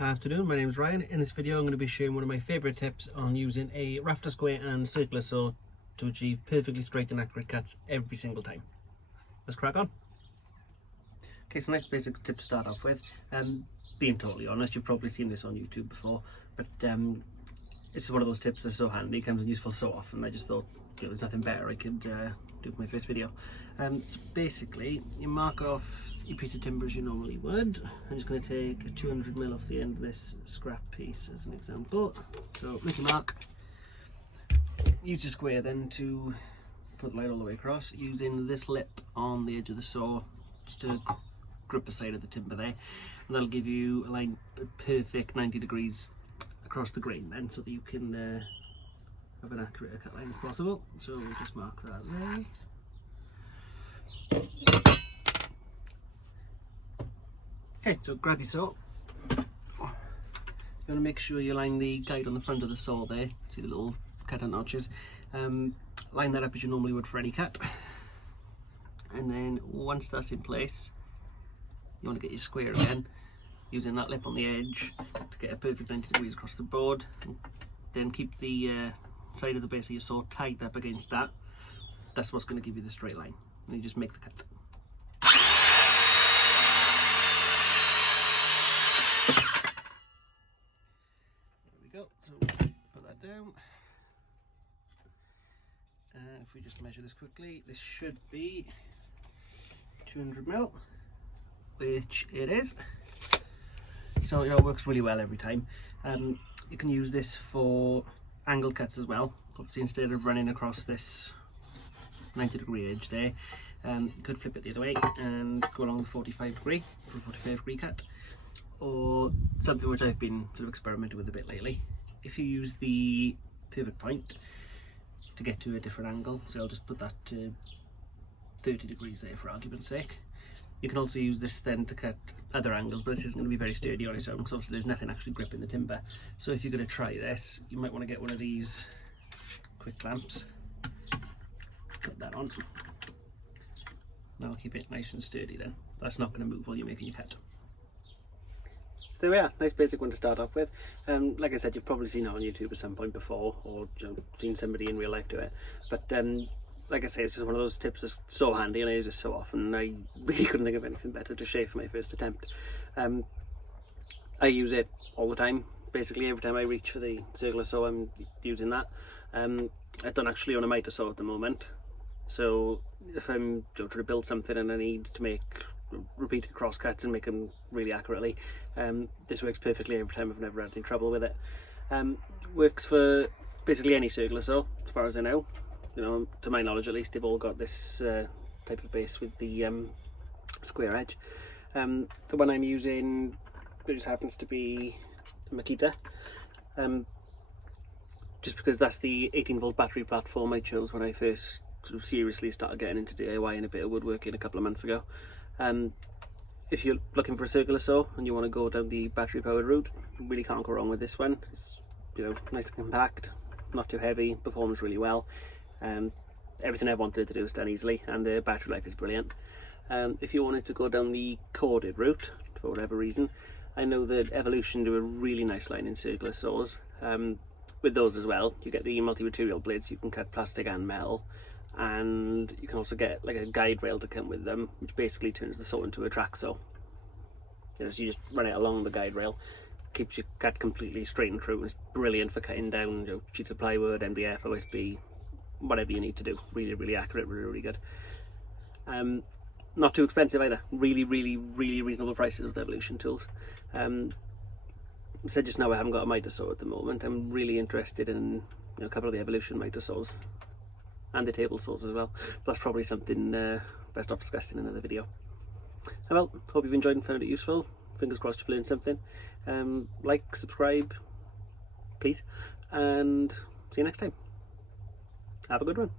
Afternoon, my name is Ryan. In this video I'm going to be sharing one of my favourite tips on using a rafter square and circular saw to achieve perfectly straight and accurate cuts every single time. Let's crack on. Okay, so nice basic tip to start off with. Being totally honest, you've probably seen this on YouTube before, but it's one of those tips that's so handy, comes in useful so often. I just thought there's nothing better I could do for my first video. So basically, you mark off your piece of timber as you normally would. I'm just going to take a 200mm off the end of this scrap piece as an example. So make your mark. Use your square then to put the line all the way across, using this lip on the edge of the saw just to grip the side of the timber there, and that'll give you a line a perfect 90 degrees across the grain then, so that you can have an accurate cut line as possible. So we'll just mark that there. Okay, so grab your saw. You want to make sure you line the guide on the front of the saw there. See the little cut-out notches. Line that up as you normally would for any cut. And then once that's in place, you want to get your square again, using that lip on the edge to get a perfect 90 degrees across the board. Then keep the side of the base of your saw tight up against that. That's what's going to give you the straight line. And you just make the cut. There we go. So put that down. And if we just measure this quickly, this should be 200mm, which it is. So it works really well every time. You can use this for angle cuts as well. Obviously, instead of running across this 90-degree edge there, you could flip it the other way and go along the 45-degree for a 45-degree cut, or something which I've been sort of experimenting with a bit lately. If you use the pivot point to get to a different angle, so I'll just put that to 30 degrees there for argument's sake. You can also use this then to cut other angles, but this isn't going to be very sturdy on its own, because obviously there's nothing actually gripping the timber. So if you're going to try this, you might want to get one of these quick clamps, put that on. That'll keep it nice and sturdy then. That's not going to move while you're making your cut. So there we are, nice basic one to start off with. Like I said, you've probably seen it on YouTube at some point before, or seen somebody in real life do it. But like I say, it's just one of those tips that's so handy, and I use it so often. I really couldn't think of anything better to shave for my first attempt. I use it all the time. Basically, every time I reach for the circular saw, I'm using that. I don't actually own a miter saw at the moment, so if I'm trying to build something and I need to make repeated cross cuts and make them really accurately, this works perfectly every time. I've never had any trouble with it. Works for basically any circular saw, as far as I know. To my knowledge at least, they've all got this type of base with the square edge. The one I'm using, it just happens to be Makita, just because that's the 18-volt battery platform I chose when I first sort of seriously started getting into DIY and a bit of woodworking a couple of months ago. If you're looking for a circular saw and you want to go down the battery powered route, you really can't go wrong with this one. It's nice and compact, not too heavy, performs really well. Everything I wanted to do is done easily, and the battery life is brilliant. If you wanted to go down the corded route for whatever reason, I know that Evolution do a really nice line in circular saws. With those as well, you get the multi-material blades, you can cut plastic and metal, and you can also get like a guide rail to come with them, which basically turns the saw into a track saw. So you just run it along the guide rail, keeps your cut completely straight and true, and it's brilliant for cutting down sheets of plywood, MDF, OSB, whatever you need to do. Really, really accurate, really, really good. Not too expensive either. Really, really, really reasonable prices with Evolution tools. I said just now I haven't got a miter saw at the moment. I'm really interested in a couple of the Evolution miter saws, and the table saws as well. That's probably something best off discussing in another video. Well, hope you've enjoyed and found it useful. Fingers crossed you've learned something. Like, subscribe, please, and see you next time. Have a good one.